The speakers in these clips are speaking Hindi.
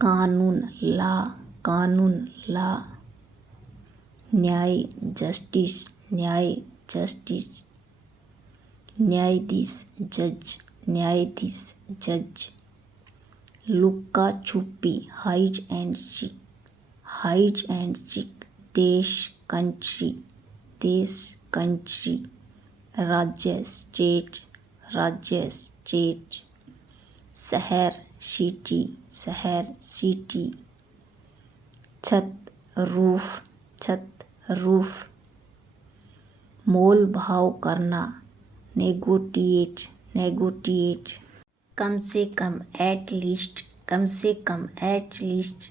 कानून लॉ, कानून लॉ। न्याय जस्टिस, न्याय जस्टिस। न्यायाधीश जज, न्यायाधीश जज। लुक्का छुपी hide and seek, hide and seek. देश कंट्री, देश कंट्री। राज्य स्टेट, राज्य स्टेट। शहर सिटी, शहर सिटी। छत रूफ, छत रूफ। मोल भाव करना, नेगोटिएट, नेगोटिएट। कम से कम एट लीस्ट, कम से कम एट लीस्ट।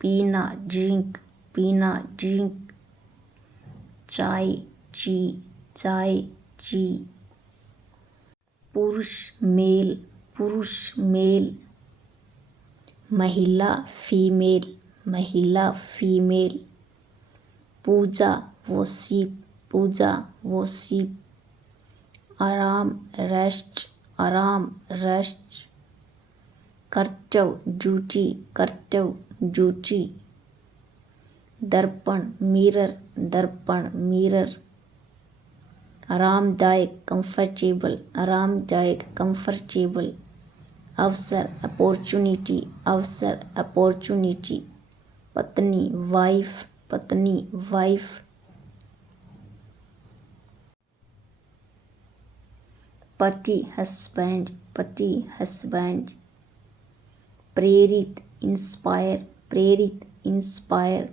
पीना ड्रिंक, पीना ड्रिंक। चाय ची, चाय ची। पुरुष मेल, पुरुष मेल। महिला फीमेल, महिला फीमेल। पूजा वर्शिप, पूजा वर्शिप। आराम रेस्ट, आराम रेस्ट। कर्तव्य ड्यूटी, कर्तव्य ड्यूटी। दर्पण मिरर, दर्पण मिरर। आरामदायक कंफर्टेबल, आरामदायक कंफर्टेबल। अवसर अपॉर्चुनिटी, अवसर अपॉर्चुनिटी। पत्नी वाइफ, पत्नी वाइफ। पति हस्बैंड, पति हस्बैंड। प्रेरित इंस्पायर, प्रेरित इंस्पायर।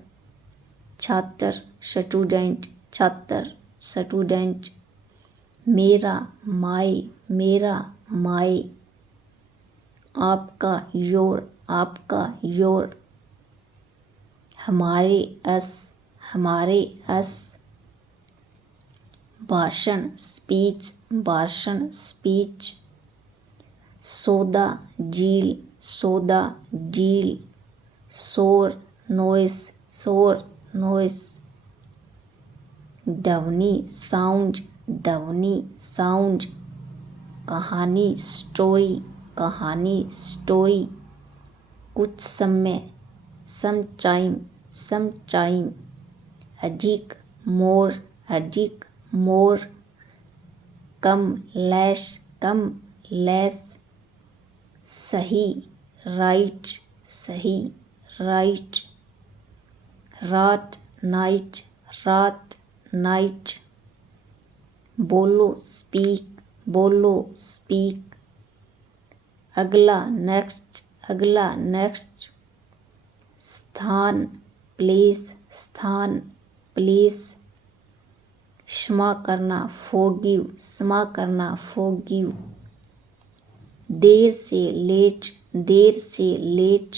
छात्र स्टूडेंट, छात्र स्टूडेंट। मेरा माय, मेरा माय। आपका योर, आपका योर। हमारे अस, हमारे अस। भाषण स्पीच, भाषण स्पीच। सौदा डील, सौदा डील। शोर नॉइस, शोर नॉइस। ध्वनि साउंड, ध्वनि साउंड। कहानी स्टोरी, कहानी स्टोरी। कुछ समय सम टाइम, सम टाइम। अधिक मोर, अधिक मोर। कम लेस, कम लेस। सही राइट, सही राइट। रात नाइट, रात नाइट। बोलो स्पीक, बोलो स्पीक। अगला नेक्स्ट, अगला नेक्स्ट। स्थान प्लेस, स्थान प्लेस। क्षमा करना फॉरगिव, क्षमा करना फॉरगिव। देर से लेट, देर से लेट।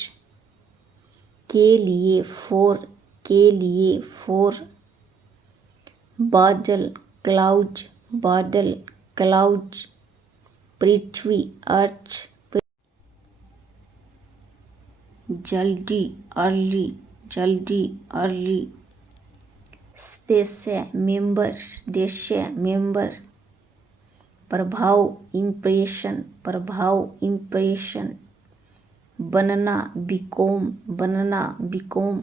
के लिए फॉर, के लिए फॉर। बादल क्लाउड, बादल क्लाउड। पृथ्वी अर्थ। जल्दी अर्ली, जल्दी अर्ली। सदस्य मेंबर, सदस्य मेंबर। प्रभाव इम्प्रेशन, प्रभाव इम्प्रेशन। बनना बिकोम, बनना बिकोम।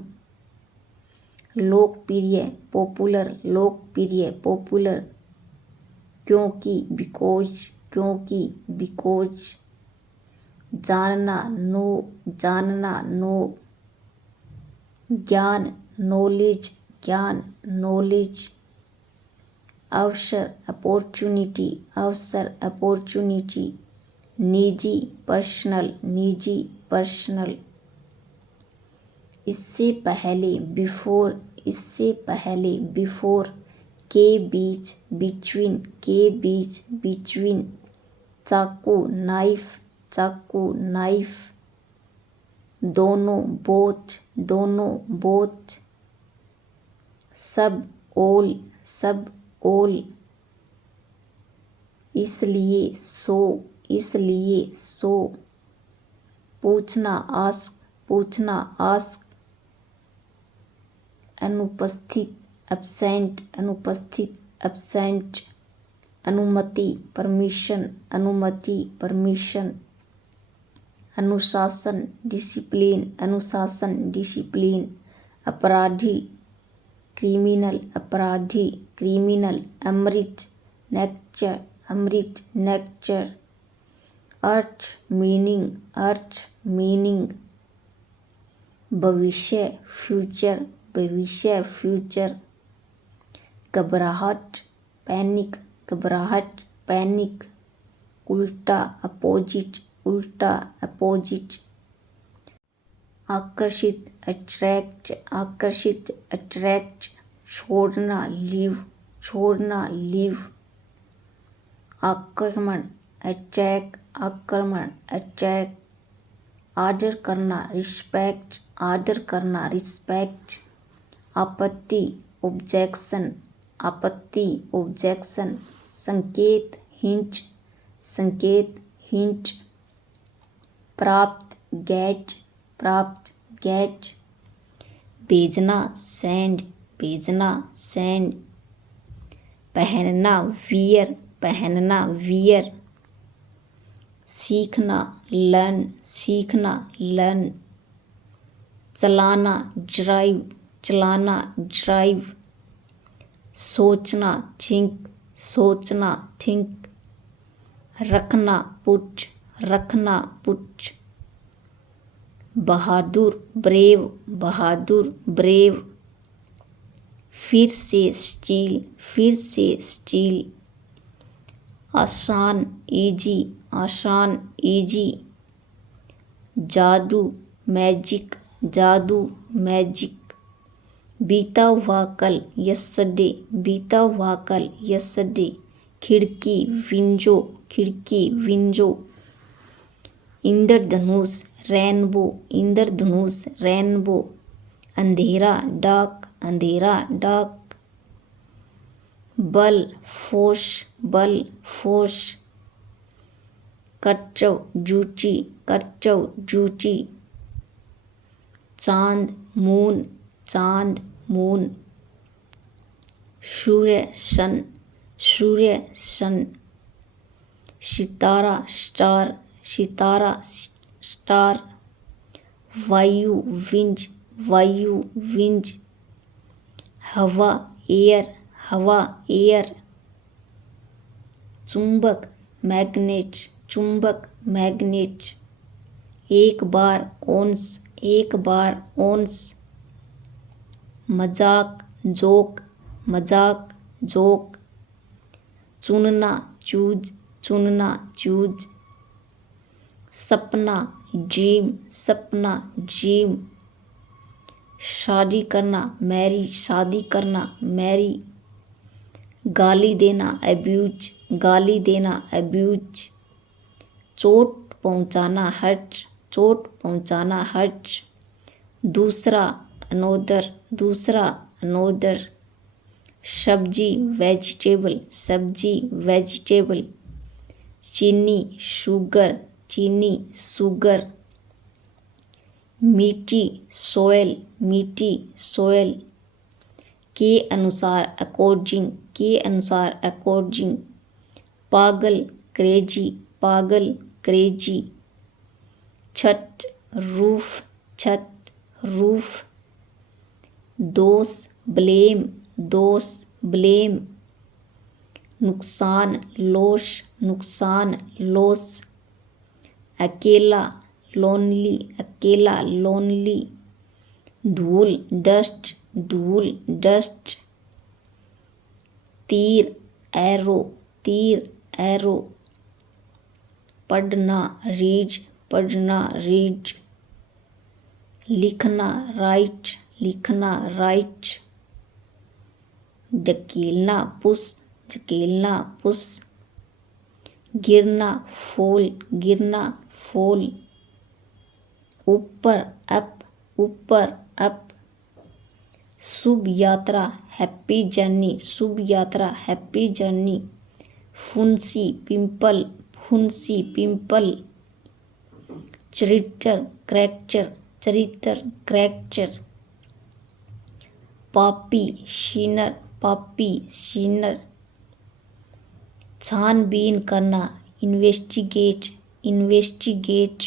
लोकप्रिय पॉपुलर, लोकप्रिय पॉपुलर। क्योंकि बिकॉज, क्योंकि बिकॉज। जानना नो, जानना नो। ज्ञान नॉलेज, ज्ञान नॉलेज। अवसर अपॉर्चुनिटी, अवसर अपॉर्चुनिटी। निजी पर्सनल, निजी पर्सनल। इससे पहले बिफोर, इससे पहले बिफोर। के बीच बिटवीन, के बीच बिटवीन। चाकू नाइफ, चाकू नाइफ। दोनों बोथ, दोनों बोथ। सब ओल, सब ओल। इसलिए सो, इसलिए सो। पूछना आस्क, पूछना आस्क। अनुपस्थित एब्सेंट, अनुपस्थित एब्सेंट। अनुमति परमिशन, अनुमति परमिशन। अनुशासन डिसिप्लिन, अनुशासन डिसिप्लिन। अपराधी क्रिमिनल, अपराधी क्रिमिनल। अमृत नेक्चर, अमृत नेक्चर। अर्थ मीनिंग, अर्थ मीनिंग। भविष्य फ्यूचर, भविष्य फ्यूचर। घबराहट पैनिक, घबराहट पैनिक। उल्टा अपोजिट, उल्टा अपोजिट। आकर्षित अट्रैक्ट, आकर्षित अट्रैक्ट। छोड़ना लीव, छोड़ना लीव। आक्रमण अटैक, आक्रमण अटैक। आदर करना रिस्पेक्ट, आदर करना रिस्पेक्ट। आपत्ति ऑब्जेक्शन, आपत्ति ऑब्जेक्शन। संकेत हिंट, संकेत हिंट। प्राप्त गेट, प्राप्त गेट। भेजना सेंड, भेजना सेंड। पहनना वियर, पहनना वियर। सीखना लर्न, सीखना लर्न। चलाना ड्राइव, चलाना ड्राइव। सोचना थिंक, सोचना थिंक। रखना पुट, रखना पुट। बहादुर ब्रेव, बहादुर ब्रेव। फिर से स्टील, फिर से स्टील। आसान इजी, आसान इजी। जादू मैजिक, जादू मैजिक। बीता हुआ कल यस्टरडे, बीता हुआ कल यस्टरडे। खिड़की विंडो, खिड़की विंडो। इंद्रधनुष रेनबो, इंद्रधनुष रेनबो। अंधेरा डार्क, अंधेरा डार्क। बल फोर्स, बल फोर्स। कच्चव जूची, कच्चव जूची। चांद मून, चांद मून। सूर्य सन, सूर्य सन। सितारा स्टार, सितारा स्टार। वायु विंज, वायु विंज। हवा एयर, हवा एयर। चुंबक मैग्नेट, चुंबक मैग्नेट। एक बार ओंस, एक बार ओंस। मजाक जोक, मजाक जोक। चुनना चूज, चुनना चूज। सपना ड्रीम, सपना ड्रीम। शादी करना मैरी, शादी करना मैरी। गाली देना अब्यूज, गाली देना अब्यूज। चोट पहुंचाना हर्ट, चोट पहुंचाना हर्ट। दूसरा अनोदर, दूसरा अनोदर। सब्जी वेजिटेबल, सब्जी वेजिटेबल। चीनी शुगर, चीनी शुगर। मिट्टी सोयल, मिट्टी सोयल। के अनुसार अकॉर्डिंग, के अनुसार अकॉर्डिंग। पागल क्रेजी, पागल क्रेजी। छत रूफ, छत रूफ। दोष ब्लेम, दोष ब्लेम। नुकसान लॉस, नुकसान लॉस। अकेला लोनली, अकेला लोनली। धूल डस्ट, धूल डस्ट। तीर एरो, तीर एरो। पढ़ना रीड, पढ़ना रीड। लिखना राइट, लिखना राइट। धकेलना पुश, धकेलना पुश। गिरना फॉल, गिरना फॉल। ऊपर अप, ऊपर अप। शुभ यात्रा हैप्पी जर्नी, शुभ यात्रा हैप्पी जर्नी। फुंसी पिंपल, फुंसी पिंपल। चरित्र क्रैक्चर, चरित्र क्रैक्चर। पापी सिनर, पापी सिनर। छानबीन करना इन्वेस्टिगेट, इन्वेस्टिगेट।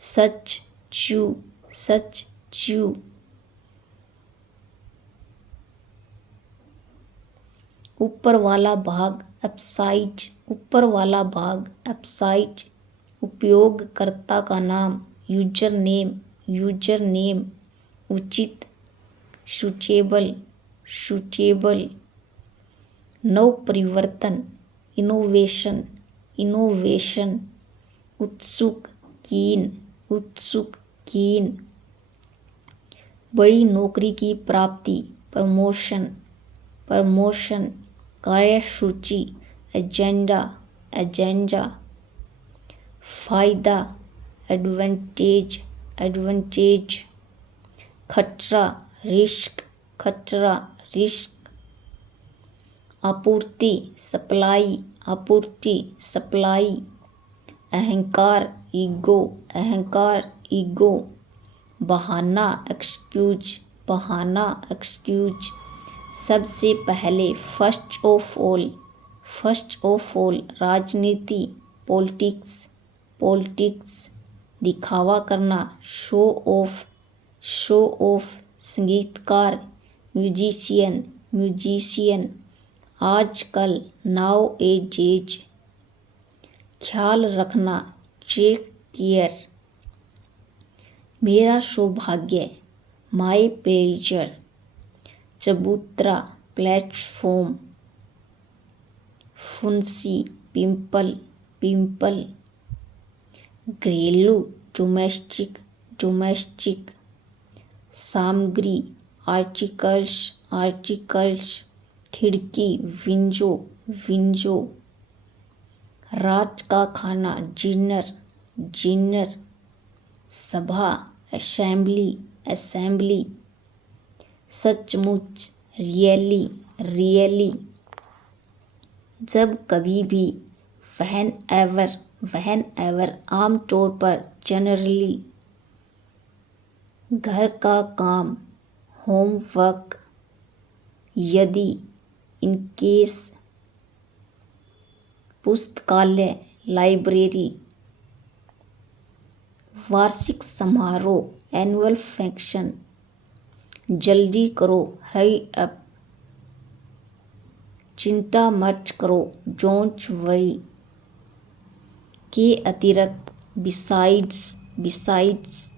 सच चू, सच चू। ऊपर वाला भाग अपसाइड, ऊपर वाला भाग अपसाइड। उपयोगकर्ता का नाम यूजर नेम, यूजर नेम। उचित सुचेबल, सुचेबल। नव परिवर्तन इनोवेशन, इनोवेशन। उत्सुक कीन, उत्सुक कीन। बड़ी नौकरी की प्राप्ति प्रमोशन, प्रमोशन। कार्यसूची एजेंडा, एजेंडा। फायदा एडवांटेज, एडवांटेज। खतरा रिस्क, खतरा रिस्क। आपूर्ति सप्लाई, आपूर्ति सप्लाई। अहंकार ईगो, अहंकार ईगो। बहाना एक्सक्यूज, बहाना एक्सक्यूज। सबसे पहले first of all, first of all. राजनीति पॉलिटिक्स, पॉलिटिक्स। दिखावा करना शो ऑफ, शो ऑफ। संगीतकार म्यूजिशियन, म्यूजिशियन। आजकल नाउ ए डेज। ख्याल रखना टेक केयर। मेरा सौभाग्य माय प्लेजर। चबूतरा प्लेटफॉर्म। फुंसी पिंपल, पिंपल। घरेलू डोमेस्टिक, डोमेस्टिक। सामग्री आर्टिकल्स, आर्टिकल्स। खिड़की विंडो, विंडो। रात का खाना डिनर, डिनर। सभा असेंबली, असेंबली। सचमुच रियली, रियली। जब कभी भी व्हेन एवर, व्हेन एवर। आमतौर पर जनरली। घर का काम होमवर्क। यदि इनकेस। पुस्तकालय लाइब्रेरी। वार्षिक समारोह एनुअल फंक्शन। जल्दी करो हरी अप। चिंता मत करो डोंट वरी। के अतिरिक्त बिसाइड्स, बिसाइड्स।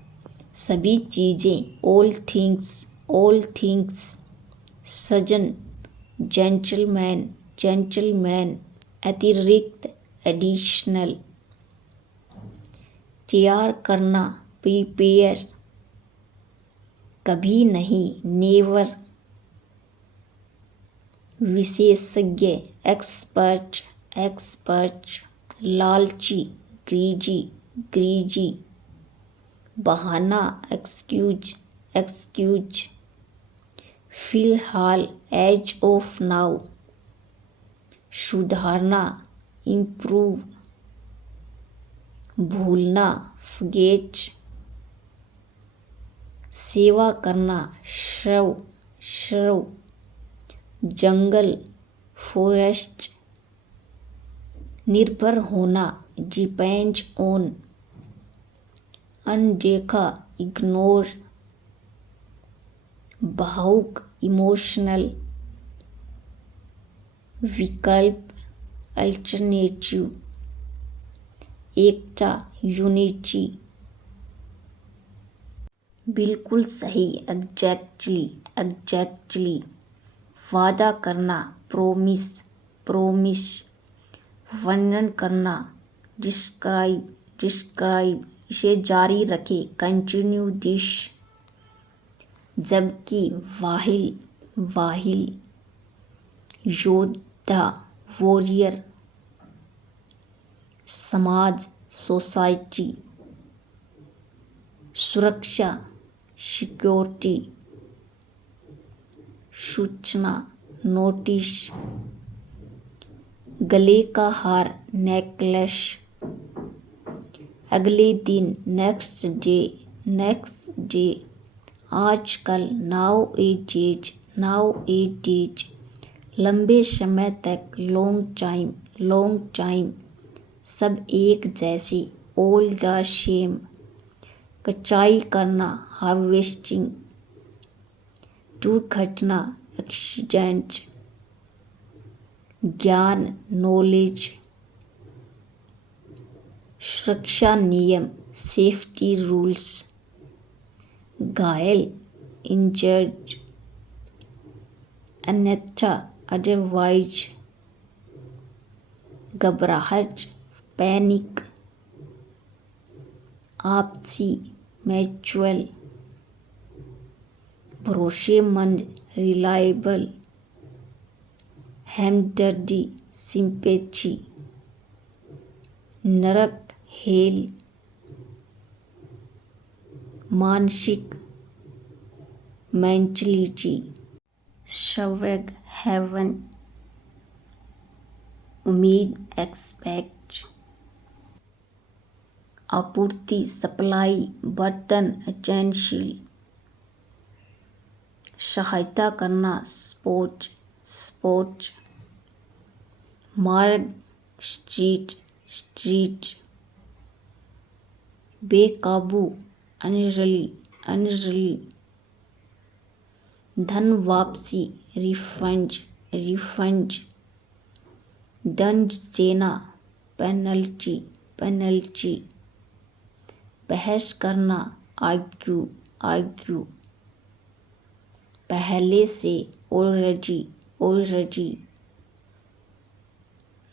सभी चीज़ें ऑल थिंग्स, ऑल थिंग्स। सजन जेंटलमैन, जेंटलमैन। अतिरिक्त एडिशनल। तैयार करना प्रिपेयर। कभी नहीं नेवर। विशेषज्ञ एक्सपर्ट, एक्सपर्ट। लालची ग्रीजी, ग्रीजी। बहाना एक्सक्यूज, एक्सक्यूज। फिलहाल एज ऑफ नाउ। सुधारना इम्प्रूव। भूलना फॉरगेट। सेवा करना सर्व, सर्व। जंगल फॉरेस्ट। निर्भर होना डिपेंड ऑन। अनदेखा इग्नोर। भावुक इमोशनल। विकल्प अल्टरनेटिव। एकता यूनिटी। बिल्कुल सही एग्जैक्टली, एग्जैक्टली। वादा करना प्रोमिस, प्रोमिस। वर्णन करना डिस्क्राइब, डिस्क्राइब। इसे जारी रखें कंटिन्यू दिस। जबकि वाहिल, वाहिल। योद्धा वॉरियर। समाज सोसाइटी। सुरक्षा सिक्योरिटी। सूचना नोटिस। गले का हार नेकलेस। अगले दिन नेक्स्ट डे, नेक्स्ट डे। आजकल नाउ ए डेज, नाउ ए डेज। लंबे समय तक लॉन्ग टाइम, लॉन्ग टाइम। सब एक जैसे ऑल द सेम, कटाई करना, हार्वेस्टिंग, दुर्घटना, एक्सीडेंट, ज्ञान, नॉलेज, सुरक्षा नियम, सेफ्टी रूल्स, घायल, इंजर्ड, अन्यथा, अदरवाइज, घबराहट, पैनिक, आपसी, म्यूचुअल, भरोसेमंद, रिलायबल, हमदर्दी, सिंपैथी, नरक, हेल, मानसिक, मेंटलिटी, स्वर्ग, हेवन, उम्मीद, एक्सपेक्ट, आपूर्ति, सप्लाई, बर्तन, यूटेंसिल, सहायता करना, सपोर्ट, सपोर्ट, मार्ग, स्ट्रीट, स्ट्रीट, बेकाबू, अनरली, अनरली, धन वापसी, रिफंड, रिफंड, दंड देना, पेनल्टी, पेनल्टी, बहस करना, आर्ग्यू, आर्ग्यू, पहले से, ऑलरेडी, ऑलरेडी,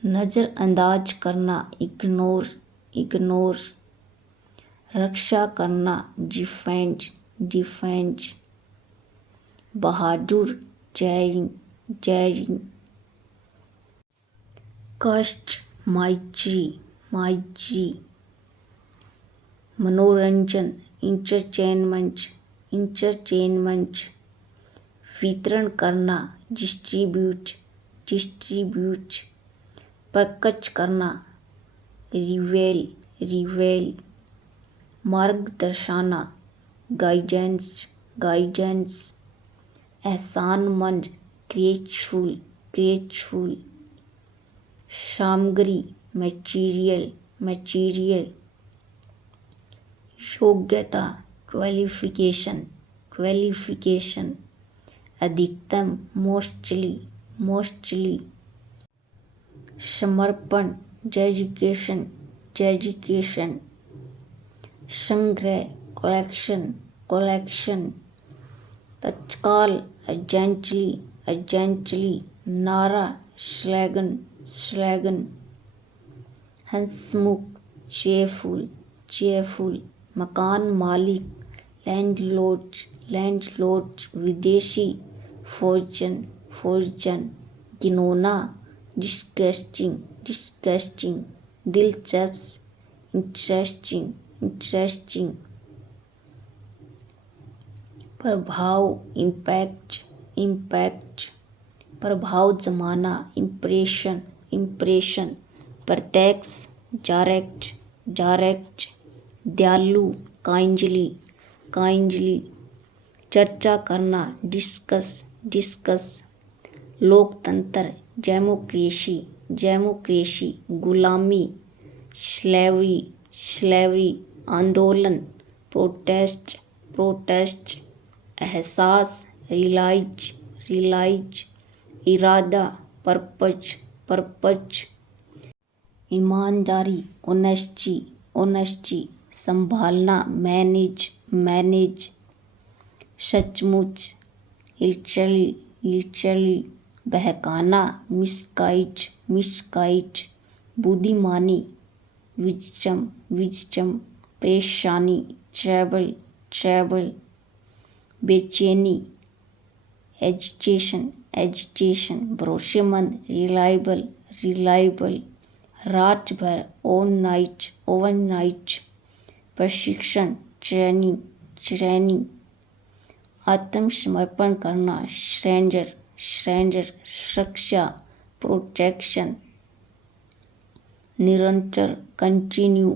नज़रअंदाज करना, इग्नोर, इग्नोर, रक्षा करना, डिफेंड, डिफेंड, बहादुर, डेयरिंग, डेयरिंग, कष्ट, माइट्री, माइट्री, मनोरंजन, इंटरटेनमेंट, इंटरटेनमेंट, वितरण करना, डिस्ट्रीब्यूट, डिस्ट्रीब्यूट, प्रकट करना, रिवेल, रिवेल, मार्ग दर्शाना, गाइडेंस, गाइडेंस, एहसानमंद, ग्रेटफुल, ग्रेटफुल, सामग्री, मटीरियल, मटीरियल, योग्यता, क्वालिफिकेशन, क्वालिफिकेशन, अधिकतम, मोस्टली, मोस्टली, समर्पण, डेडिकेशन, डेडिकेशन, संग्रह, कलेक्शन, कलेक्शन, तत्काल, अर्जेंटली, अर्जेंटली, नारा, स्लोगन, स्लोगन, हंसमुख, चेयरफुल, चेयरफुल, मकान मालिक, लैंडलॉर्ड, लैंडलॉर्ड, विदेशी, फॉर्चून, फॉर्चून, घिनौना, डिस्गस्टिंग, डिस्गस्टिंग, दिलचस्प, इंटरेस्टिंग, इंटरेस्टिंग, प्रभाव, इम्पैक्ट, इम्पैक्ट, प्रभाव जमाना, इम्प्रेशन, इम्प्रेशन, प्रत्यक्ष, डायरेक्ट, डायरेक्ट, दयालु, काइंडली, काइंडली, चर्चा करना, डिस्कस, डिस्कस, लोकतंत्र, डेमोक्रेसी, डेमोक्रेसी, गुलामी, स्लेवरी, स्लेवरी, आंदोलन, प्रोटेस्ट, प्रोटेस्ट, एहसास, रियलाइज, रियलाइज, इरादा, पर्पज, पर्पज, ईमानदारी, ऑनेस्टी, ऑनेस्टी, संभालना, मैनेज, मैनेज, सचमुच, लिटरली, लिटरली, बहकाना, मिसगाइड, मिसगाइड, बुद्धिमानी, विजडम, विजडम, परेशानी, ट्रैवल, ट्रैवल, बेचैनी, एजिटेशन, एजिटेशन, भरोसेमंद, रिलायबल, रिलायबल, रात भर, ऑल नाइट, ओवर नाइट, प्रशिक्षण, ट्रेनिंग, ट्रेनिंग, आत्मसमर्पण करना, सरेंडर, सरेंडर, सुरक्षा, प्रोटेक्शन, निरंतर, कंटिन्यू,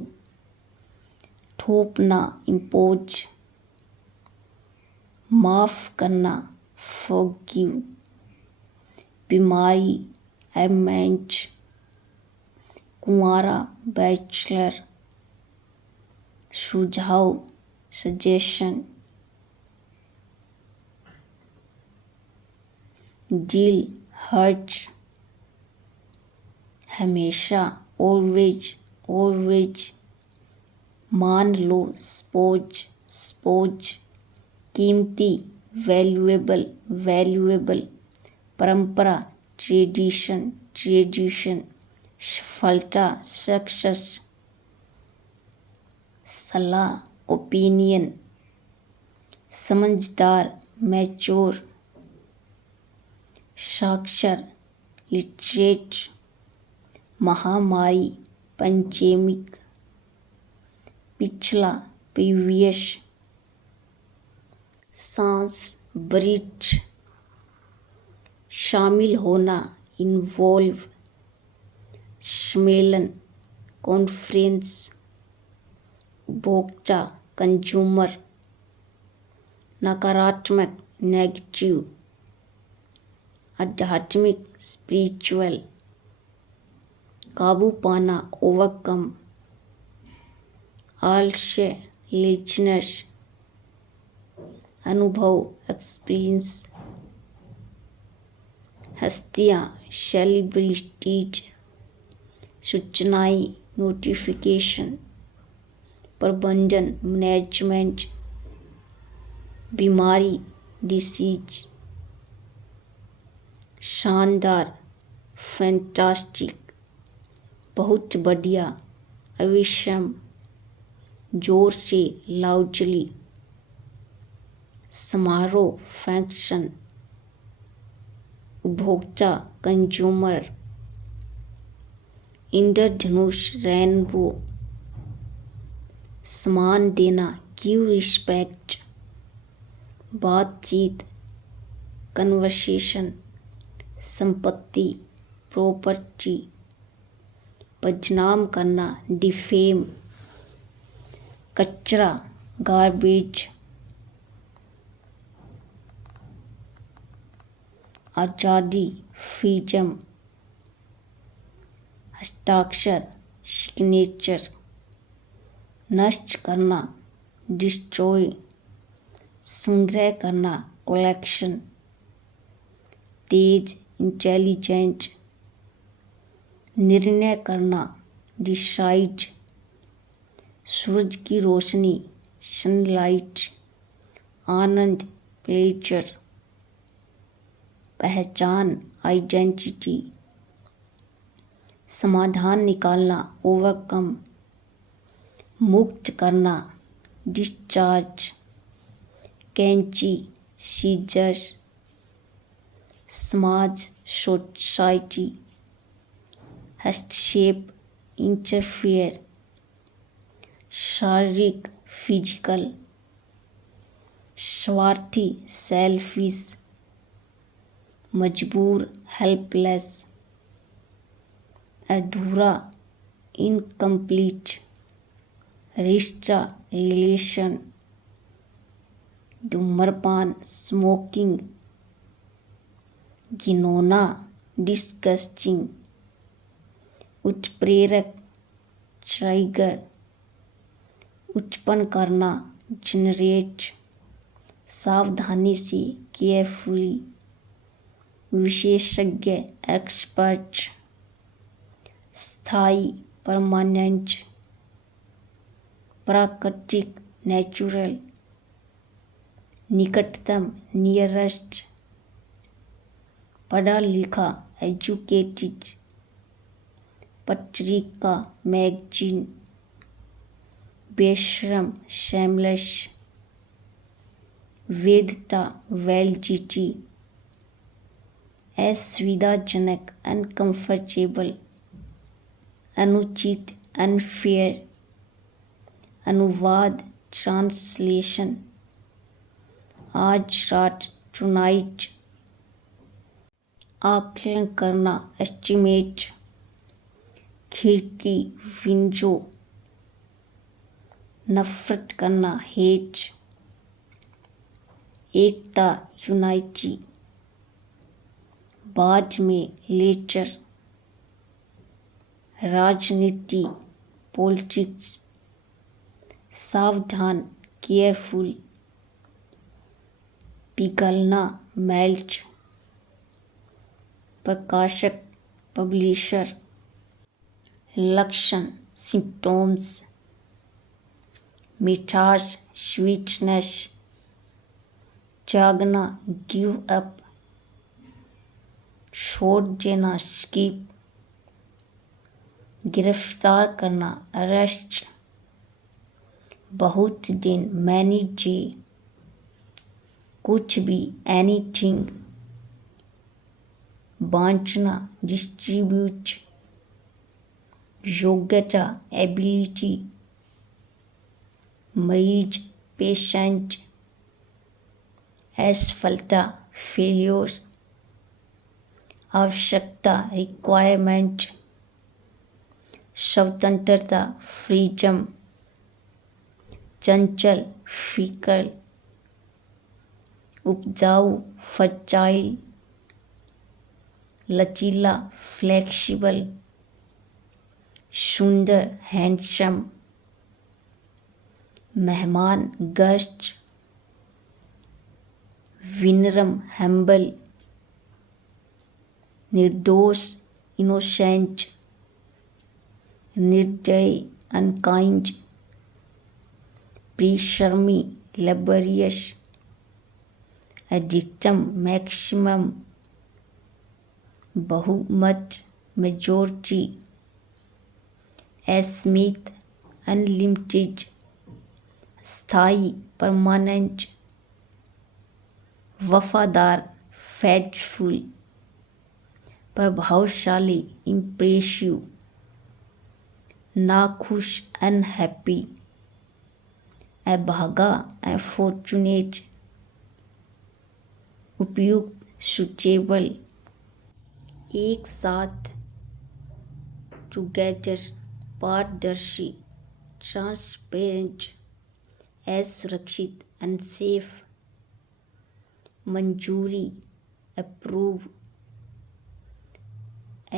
थोपना, इम्पोज, माफ़ करना, फॉरगिव, बीमारी, एमेंट, कुंवारा, बैचलर, सुझाव, सजेशन, डील, हर्ज, हमेशा, ऑलवेज, ऑलवेज, मान लो, सपोज, सपोज, कीमती, वैल्यूएबल, वैल्यूएबल, परंपरा, ट्रेडिशन, ट्रेडिशन, सफलता, सक्सेस, सलाह, ओपिनियन, समझदार, मैच्योर, साक्षर, लिटरेट, महामारी, पंचेमिक, पिछला, प्रीवियस, सांस, ब्रिज, शामिल होना, इन्वॉल्व, सम्मेलन, कॉन्फ्रेंस, उपभोक्ता, कंज्यूमर, नकारात्मक, नेगेटिव, आध्यात्मिक, स्पिरिचुअल, काबू पाना, ओवरकम, आलस्य, लेजनेस, अनुभव, एक्सपीरियंस, हस्तियाँ, सेलिब्रिटीज, सूचनाएं, नोटिफिकेशन, प्रबंधन, मैनेजमेंट, बीमारी, डिसीज, शानदार, फैंटास्टिक, बहुत बढ़िया, अविषम, जोर से, लाउडली, समारोह, फंक्शन, उपभोक्ता, कंज्यूमर, इंद्रधनुष, रेनबो, सम्मान देना, गिव रिस्पेक्ट, बातचीत, कन्वर्सेशन, संपत्ति, प्रॉपर्टी, बदनाम करना, डिफेम, कचरा, गार्बेज, आज़ादी, फ्रीडम, हस्ताक्षर, सिग्नेचर, नष्ट करना, डिस्ट्रॉय, संग्रह करना, कलेक्शन, तेज, इंटेलिजेंट, निर्णय करना, डिसाइड, सूरज की रोशनी, सनलाइट, आनंद, प्लेजर, पहचान, आइडेंटिटी, समाधान निकालना, ओवरकम, मुक्त करना, डिस्चार्ज, कैंची, सीजर्स, समाज, सोसाइटी, हस्तक्षेप, इंटरफेयर, शारीरिक, फिजिकल, स्वार्थी, सेल्फिश, मजबूर, हेल्पलेस, अधूरा, इनकम्प्लीट, रिश्ता, रिलेशन, धूम्रपान, स्मोकिंग, घिनौना, डिस्गस्टिंग, उत्प्रेरक, ट्राइगर, उत्पन्न करना, जनरेट, सावधानी से, केयरफुली, विशेषज्ञ, एक्सपर्ट, स्थायी, परमानेंट, प्राकृतिक, नेचुरल, निकटतम, नियरेस्ट, पढ़ा लिखा, एजुकेटेड, पत्रिका, मैगजीन, बेशरम, शेमलेस, वेदता, वैलिडिटी, असुविधाजनक, अनकंफर्टेबल, अनुचित, अनफेयर, अनुवाद, ट्रांसलेशन, आज रात, टुनाइट, आकलन करना, एस्टिमेट, खिड़की, विंडो, नफरत करना, हेट, एकता, यूनाइटी, बाद में, लेटर, राजनीति, पॉलिटिक्स, सावधान, केयरफुल, पिघलना मेल्ट, प्रकाशक पब्लिशर, लक्षण सिम्टम्स, मिठास स्वीटनेस, जागना गिव अप, छोड़ देना स्किप, गिरफ्तार करना अरेस्ट, बहुत दिन मैनी डे, कुछ भी एनीथिंग, बांटना डिस्ट्रीब्यूट, योग्यता एबिलिटी, मरीज पेशेंट, असफलता फेल्योर, आवश्यकता रिक्वायरमेंट, स्वतंत्रता फ्रीडम, चंचल फिकल, उपजाऊ फर्टाइल, लचीला फ्लेक्सिबल, सुंदर हैंडसम, मेहमान गेस्ट, विनम्र हम्बल, निर्दोष इनोसेंट, निर्दयी अनकाइंड, बेशर्मी लेबरियस, एडिक्टम मैक्सिमम, बहुमत मेजोरिटी, अस्मित अनलिमिटेड, स्थायी परमानेंट, वफादार फेथफुल, प्रभावशाली इम्प्रेसिव, नाखुश अनहैप्पी, अभागा अनफॉर्चुनेट, उपयुक्त सुटेबल, एक साथ टुगेदर, पारदर्शी ट्रांसपेरेंट, असुरक्षित अनसेफ, मंजूरी अप्रूव,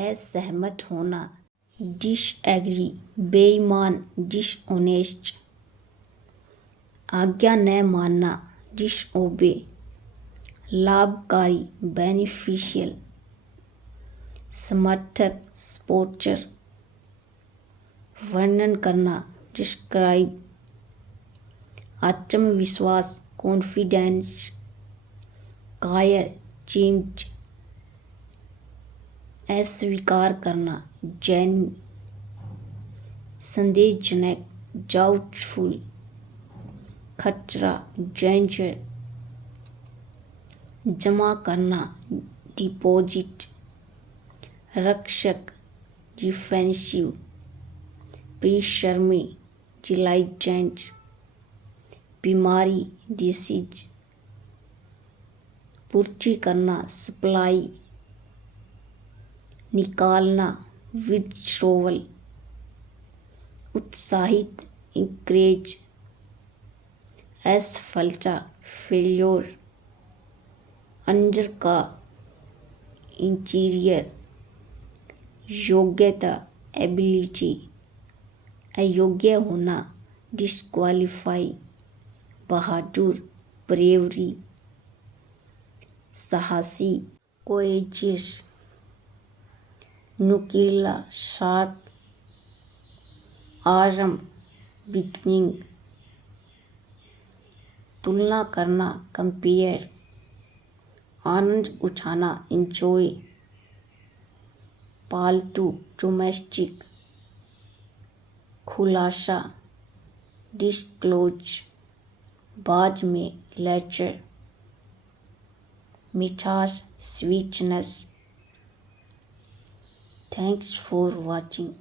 असहमत होना डिसएग्री, बेईमान डिसऑनेस्ट, आज्ञा न मानना डिसओबे, लाभकारी बेनिफिशियल, समर्थक सपोर्टर, वर्णन करना डिस्क्राइब, आत्मविश्वास कॉन्फिडेंस, कायर चिंट, अस्वीकार करना जेन्यू, संदेहजनक डाउटफुल, खतरा डेंजर, जमा करना डिपॉजिट, रक्षक डिफेंसिव, बेशर्मी डिलाइजेंट, बीमारी डिसीज, पूर्ति करना सप्लाई, निकालना विथड्रॉवल, उत्साहित इंकरेज, असफलता फेल्योर, अंदर का इंटीरियर, योग्यता एबिलिटी, अयोग्य होना डिस्क्वालीफाई, बहादुर ब्रेवरी, साहसी कोरेजियस, नुकीला शार्प, आरंभ बिगनिंग, तुलना करना कंपेयर, आनंद उठाना इंजॉय, पालतू डोमेस्टिक, खुलासा डिस्क्लोज, बाद में लेटर, मिठास स्वीटनेस। Thanks for watching.